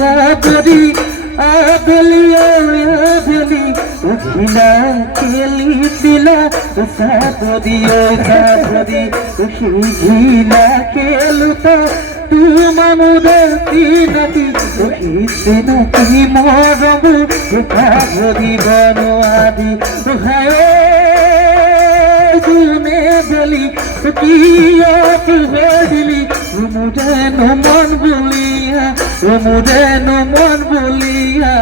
সাবরি আবেলি আবেলি উঠিলা খেলি দিলা সাবরি সাবরি উঠিলা খেলুতা তুমামুদের তিনটি উঠিছে নাকি মরমু সাবরি বনআদি হায় জুনে বেলি কিয় দিলি মুদেন মন বলিয়া মুদেন মন বলিয়া